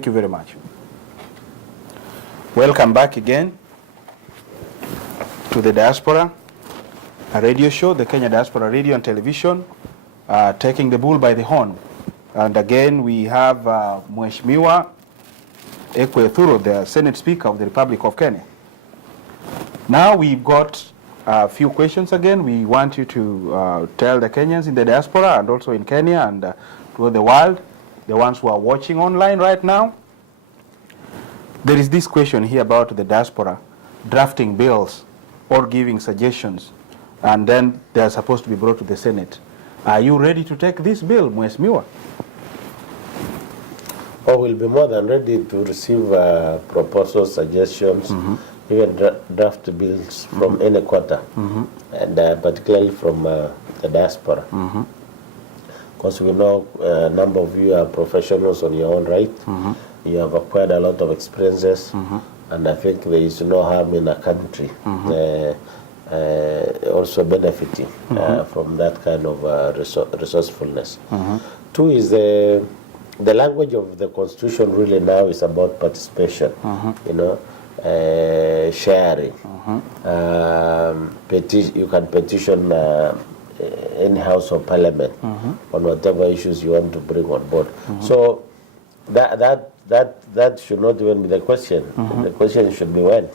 Thank you very much. Welcome back again to the Diaspora, a radio show, the Kenya Diaspora Radio and Television, taking the bull by the horn. And again, we have Mheshimiwa Ekwe Ethuro, the Senate Speaker of the Republic of Kenya. Now we've got a few questions again. We want you to tell the Kenyans in the diaspora and also in Kenya and to the world, the ones who are watching online right now. There is this question here about the diaspora drafting bills or giving suggestions, and then they are supposed to be brought to the Senate. Are you ready to take this bill, Mheshimiwa? Oh, we'll be more than ready to receive proposals, suggestions, even draft bills from any quarter, and particularly from the diaspora. Because we know a number of you are professionals on your own right. You have acquired a lot of experiences, and I think there is no harm in a country also benefiting from that kind of resourcefulness. Two is the language of the Constitution really now is about participation, you know, sharing. You can petition any House of Parliament on whatever issues you want to bring on board. So that should not even be the question. The question should be when.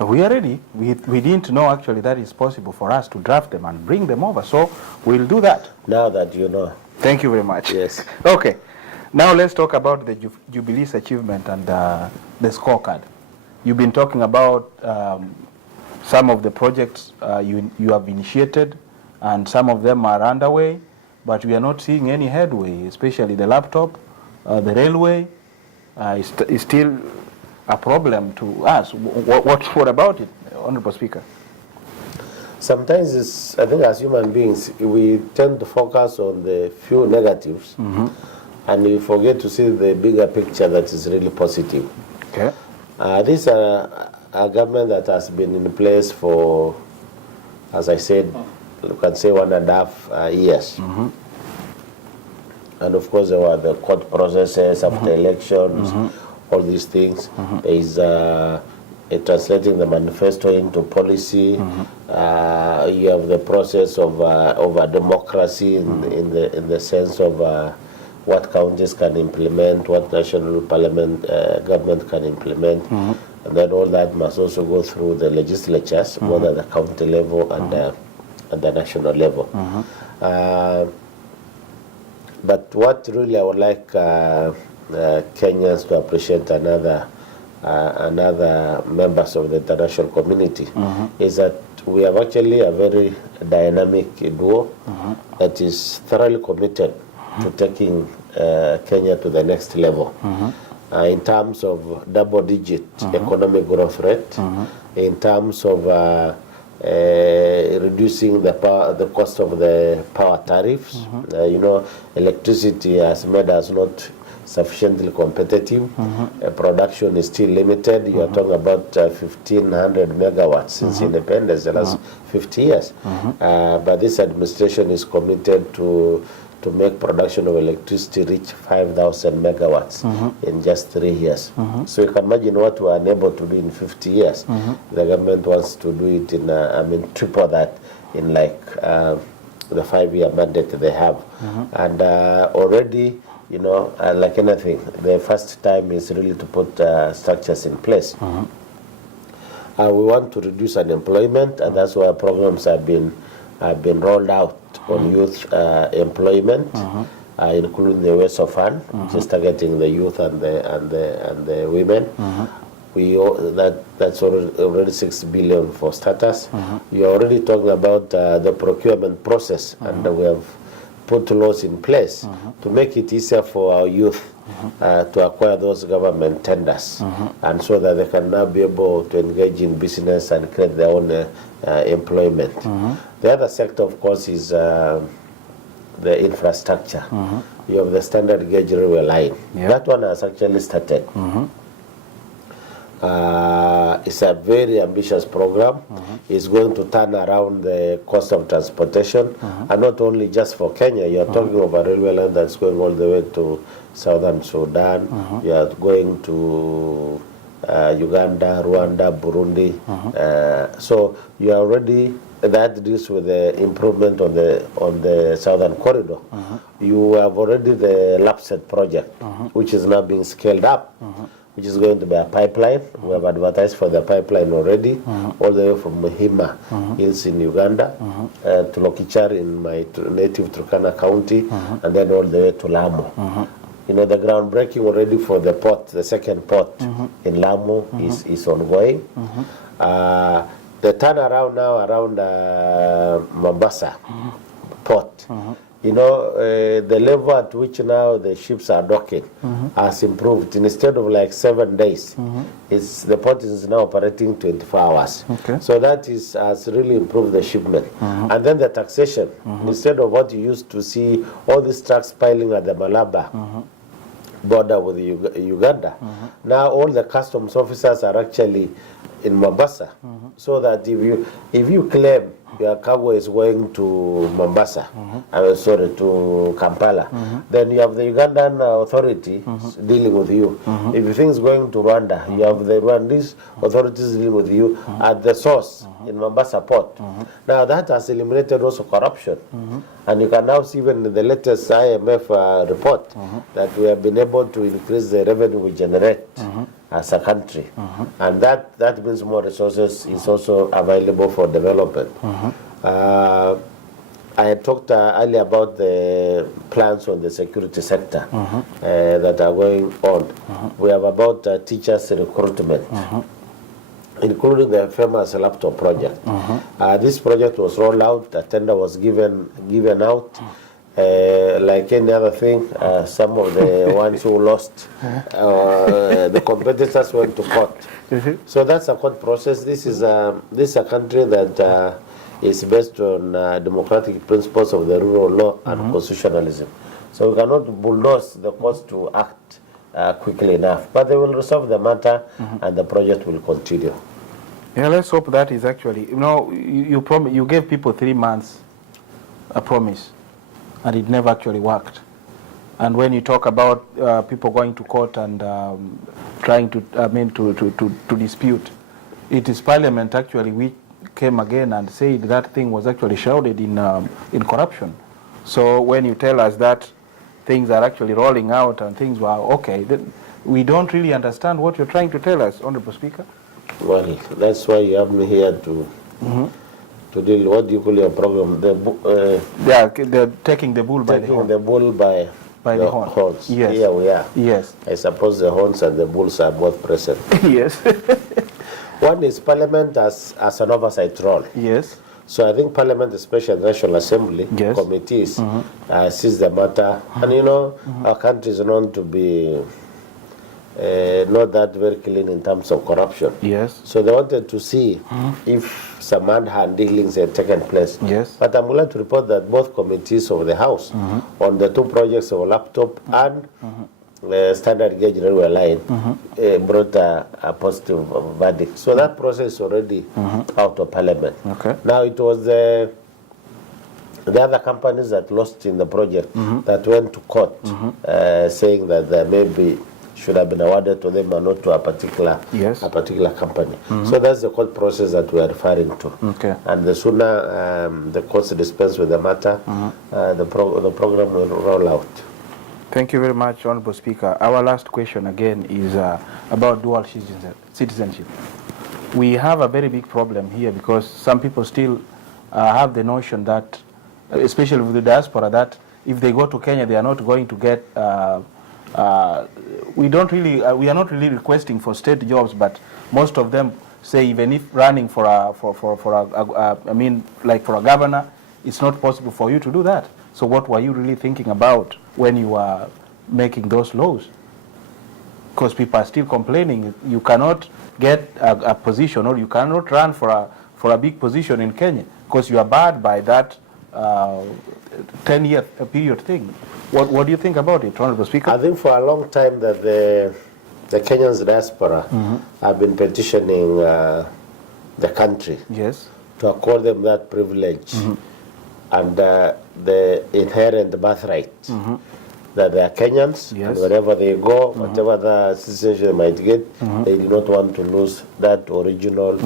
We are ready. We didn't know actually that it's possible for us to draft them and bring them over. So we'll do that. Now that you know. Thank you very much. Yes. Okay. Now let's talk about the Jubilee's achievement and the scorecard. You've been talking about some of the projects you have initiated, and some of them are underway, but we are not seeing any headway, especially the laptop, the railway is still a problem to us. What about it, Honorable Speaker? Sometimes I think as human beings, we tend to focus on the few negatives, and we forget to see the bigger picture that is really positive. Okay. This is a government that has been in place for, as I said, you can say 1.5 years. And of course, there were the court processes after elections, all these things. There is translating the manifesto into policy. You have the process of a democracy in the sense of what counties can implement, what national parliament government can implement, and then all that must also go through the legislatures, both at the county level and the national level. But what really I would like Kenyans to appreciate, another members of the international community, is that we have actually a very dynamic duo that is thoroughly committed to taking Kenya to the next level in terms of double-digit economic growth rate, in terms of reducing the cost of the power tariffs. You know, electricity has made us not sufficiently competitive. Production is still limited. You are talking about 1,500 megawatts since independence, the last 50 years. But this administration is committed to make production of electricity reach 5,000 megawatts in just 3 years. So you can imagine what we are unable to do in 50 years. The government wants to do it in, triple that in like the 5-year mandate they have. And already, you know, like anything, the first time is really to put structures in place. We want to reduce unemployment, and that's why programs have been rolled out on youth employment, including the WESO Fund, which is targeting the youth and the women. That's already 6 billion for starters. We are already talking about the procurement process, and we have put laws in place to make it easier for our youth to acquire those government tenders, and so that they can now be able to engage in business and create their own employment. The other sector, of course, is the infrastructure. You have the standard gauge railway line. That one has actually started. it's a very ambitious program. It's going to turn around the cost of transportation, and not only just for Kenya. You're talking of a railway line that's going all the way to southern Sudan. You are going to Uganda, Rwanda, Burundi. So you are already, that deals with the improvement on the southern corridor. You have already the LAPSET project, which is now being scaled up, which is going to be a pipeline. We have advertised for the pipeline already, all the way from Muhima Hills in Uganda to Lokichar in my native Turkana County, and then all the way to Lamu. You know, the groundbreaking already for the port, the second port in Lamu is ongoing. The turnaround now around Mombasa port, you know, the level at which now the ships are docking has improved. Instead of like 7 days, the port is now operating 24 hours. So that has really improved the shipment. And then the taxation, instead of what you used to see, all these trucks piling at the Malaba border with Uganda, now all the customs officers are actually in Mombasa, so that if you claim your cargo is going to Mombasa, sorry, to Kampala, then you have the Ugandan authority dealing with you. If you think it's going to Rwanda, you have the Rwandese authorities dealing with you at the source in Mombasa port. Now that has eliminated also corruption. And you can now see even in the latest IMF report that we have been able to increase the revenue we generate as a country. And that means more resources is also available for development. I talked earlier about the plans on the security sector that are going on. We have about teachers recruitment, including the famous laptop project. This project was rolled out, a tender was given out. Like any other thing, some of the ones who lost, the competitors went to court. So that's a court process. This is a country that is based on democratic principles of the rule of law and constitutionalism. So we cannot bulldoze the courts to act quickly enough. But they will resolve the matter, and the project will continue. Yeah, let's hope that is actually, you know, you gave people 3 months a promise, and it never actually worked. And when you talk about people going to court and trying to, to dispute, it is Parliament actually which came again and said that thing was actually shrouded in corruption. So when you tell us that things are actually rolling out and things were okay, then we don't really understand what you're trying to tell us, Honorable Speaker. Well, that's why you have me here to deal. What do you call your program? They're taking the bull by the horn. The bull by the horns. Yes. Here we are. Yes. I suppose the horns and the bulls are both present. Yes. One is Parliament as an oversight role. Yes. So I think Parliament, especially the National Assembly committees, sees the matter. And you know, our country is known to be not that very clean in terms of corruption. Yes. So they wanted to see if some hand dealings had taken place. Yes. But I'm glad to report that both committees of the House on the 2 projects of laptop and the standard gauge railway line brought a positive verdict. So that process is already out of Parliament. Okay. Now it was the other companies that lost in the project that went to court saying that there maybe should have been awarded to them and not to a particular company. So that's the court process that we are referring to. Okay. And the sooner the courts dispense with the matter, the program will roll out. Thank you very much, Honorable Speaker. Our last question again is about dual citizenship. We have a very big problem here because some people still have the notion that, especially with the diaspora, that if they go to Kenya, they are not going to get we are not really requesting for state jobs, but most of them say even if running for a governor, it's not possible for you to do that. So what were you really thinking about when you were making those laws? Because people are still complaining you cannot get a position, or you cannot run for a big position in Kenya because you are barred by that 10-year period thing. What do you think about it, Honorable Speaker? I think for a long time that the the Kenyans diaspora have been petitioning the country Yes. to accord them that privilege and the inherent birthright that they are Kenyans, Yes. and wherever they go, whatever the citizenship they might get, they do not want to lose that original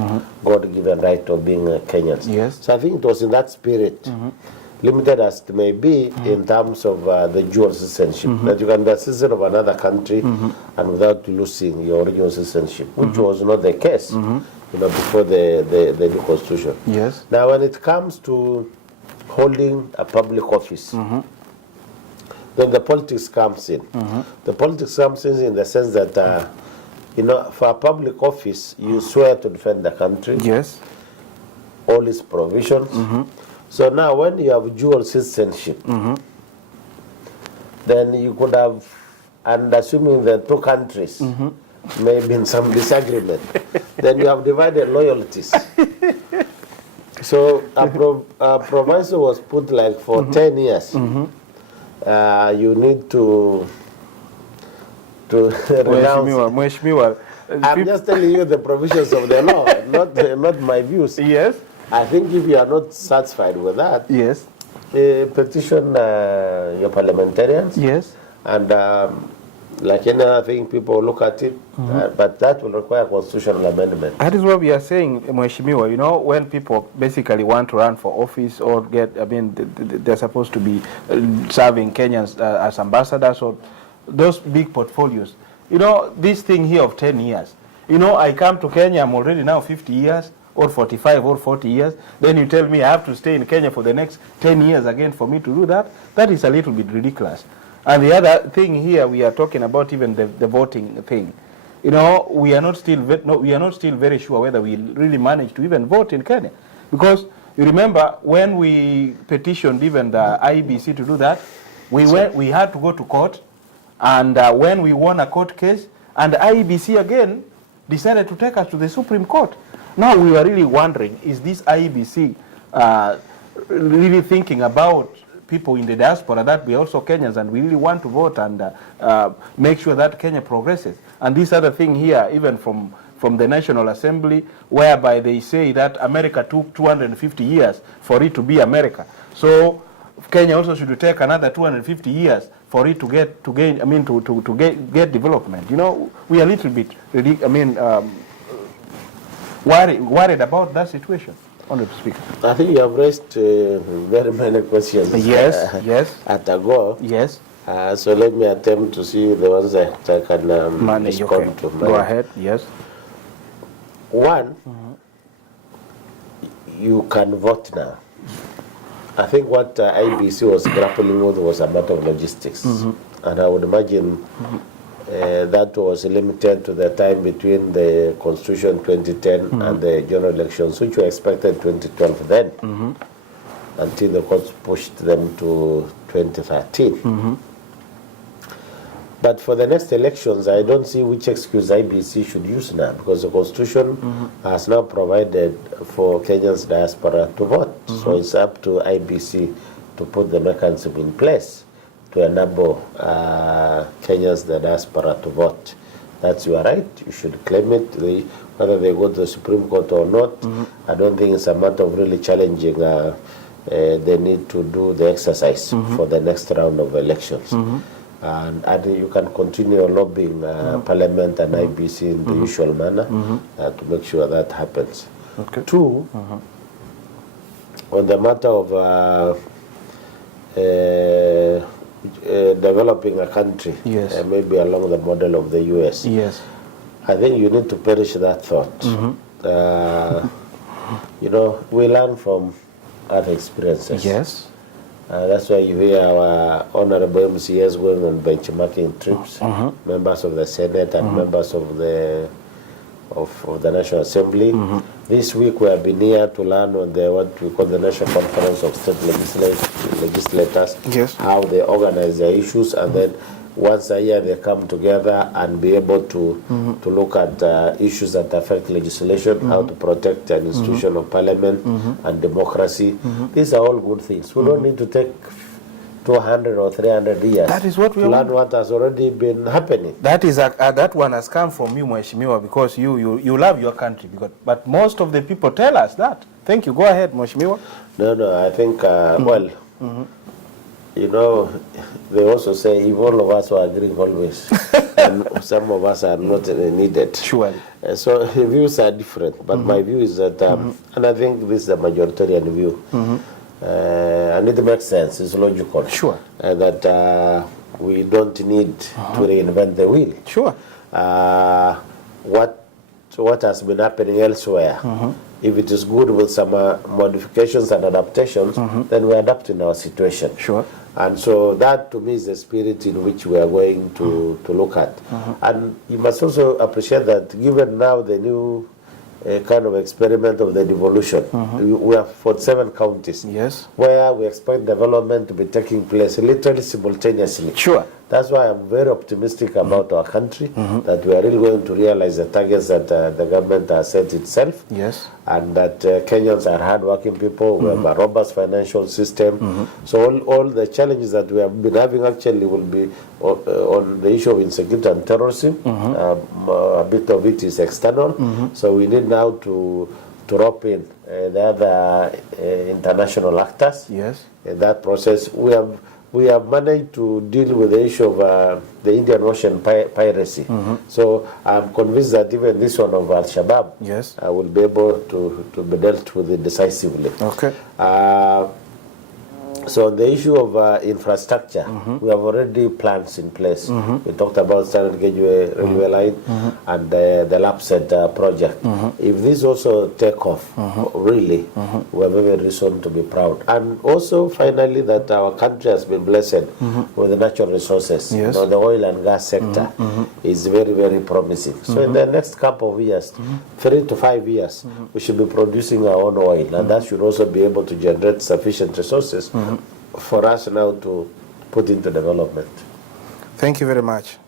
God-given right of being Kenyans. Yes. So I think it was in that spirit, limited as it may be in terms of the dual citizenship, that you can be a citizen of another country and without losing your original citizenship, which was not the case, before the new constitution. Yes. Now, when it comes to holding a public office, then the politics comes in. The politics comes in the sense that, for a public office, you swear to defend the country, Yes. all its provisions. So now, when you have dual citizenship, then you could have, and assuming the two countries may be in some disagreement, then you have divided loyalties. So a proviso was put like for 10 years. You need to renounce. Mheshimiwa, I'm just telling you the provisions of the law, not my views. Yes. I think if you are not satisfied with that, Yes. petition your parliamentarians. Yes. And like any other thing, people look at it, but that will require constitutional amendment. That is what we are saying, Mheshimiwa. When people basically want to run for office or they're supposed to be serving Kenyans as ambassadors or those big portfolios. This thing here of 10 years. I come to Kenya, I'm already now 50 years or 45 or 40 years. Then you tell me I have to stay in Kenya for the next 10 years again for me to do that. That is a little bit ridiculous. And the other thing here, we are talking about even the voting thing. We are not still very sure whether we really managed to even vote in Kenya, because you remember when we petitioned even the IEBC to do that, we had to go to court, and when we won a court case, and the IEBC again decided to take us to the Supreme Court. Now we were really wondering, is this IEBC really thinking about people in the diaspora, that we are also Kenyans and we really want to vote and make sure that Kenya progresses? And this other thing here, even from the National Assembly, whereby they say that America took 250 years for it to be America. So Kenya also should take another 250 years for it to get development. We are a little bit worried about that situation. Honorable Speaker. I think you have raised very many questions. Yes, yes. At a go. Yes. So let me attempt to see the ones that I can respond to. Go ahead. Yes. One, you can vote now. I think what IBC was grappling with was a matter of logistics, and I would imagine that was limited to the time between the Constitution 2010 and the general elections, which were expected 2012 then, until the courts pushed them to 2013. But for the next elections, I don't see which excuse IBC should use now, because the Constitution has now provided for Kenyans diaspora to vote. So it's up to IBC to put the mechanism in place to enable Kenyans, the diaspora, to vote. That's your right. You should claim it. Whether they go to the Supreme Court or not, I don't think it's a matter of really challenging the need to do the exercise for the next round of elections. And you can continue lobbying Parliament and IBC in the usual manner to make sure that happens. Okay. Two, on the matter of developing a country, maybe along the model of the US. Yes. I think you need to perish that thought. We learn from other experiences. Yes. That's why you hear our honorable MCAs going on benchmarking trips, members of the Senate and members of the National Assembly. This week we have been here to learn on what we call the National Conference of State Legislators, how they organize their issues, and then once a year they come together and be able to look at issues that affect legislation, how to protect an institution of parliament and democracy. These are all good things. We don't need to take 200 or 300 years. That is what we learn want. what has already been happening. That is that one has come from you, Mheshimiwa, because you love your country. But most of the people tell us that. Thank you. Go ahead, Mheshimiwa. No, I think, well, you know, they also say if all of us were agreeing always, and some of us are not needed. Surely. So the views are different, but my view is that, and I think this is a majoritarian view, and it makes sense, it's logical. Sure. That we don't need to reinvent the wheel. Sure. What has been happening elsewhere, if it is good with some modifications and adaptations, then we adapt in our situation. Sure. And so that to me is the spirit in which we are going to look at. And you must also appreciate that given now the new kind of experiment of the devolution, we have 47 counties, Yes. where we expect development to be taking place literally simultaneously. Sure. That's why I'm very optimistic about our country, that we are really going to realize the targets that the government has set itself. Yes. And that Kenyans are hardworking people. We have a robust financial system. So all the challenges that we have been having actually will be on the issue of insecurity and terrorism. A bit of it is external. So we need now to rope in the other international actors. Yes. In that process, we have managed to deal with the issue of the Indian Ocean piracy. So I'm convinced that even this one of Al-Shabaab, Yes. will be able to be dealt with it decisively. Okay. So on the issue of infrastructure, we have already plans in place. We talked about standard gauge railway line and the LAPSET project. If this also take off, really, we have every reason to be proud. And also, finally, that our country has been blessed with the natural resources. Yes. You know, the oil and gas sector is very, very promising. So in the next couple of years, 3 to 5 years, we should be producing our own oil, and that should also be able to generate sufficient resources for us now to put into development. Thank you very much.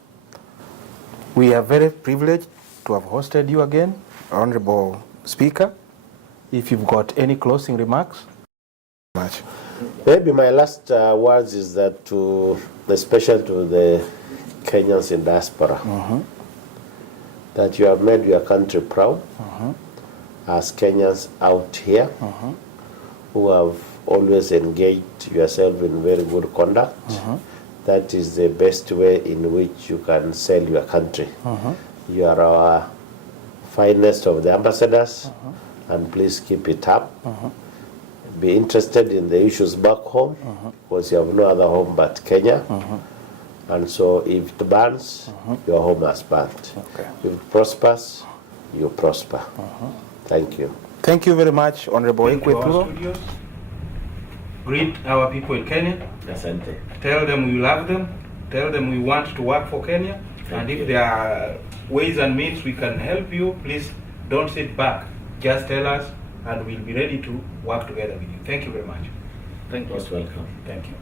We are very privileged to have hosted you again, Honorable Speaker. If you've got any closing remarks. Much. Maybe my last words is that especially to the Kenyans in diaspora, that you have made your country proud as Kenyans out here who have always engaged yourself in very good conduct. That is the best way in which you can sell your country. You are our finest of the ambassadors, and please keep it up. Be interested in the issues back home, because you have no other home but Kenya. And so if it burns, your home has burnt. Okay. If it prospers, you prosper. Thank you. Thank you very much, Honorable Ekwe Ethuro. Greet our people in Kenya. Asante. Tell them we love them. Tell them we want to work for Kenya. And if there are ways and means we can help you, please don't sit back. Just tell us, and we'll be ready to work together with you. Thank you very much. Thank you. Most welcome. Thank you.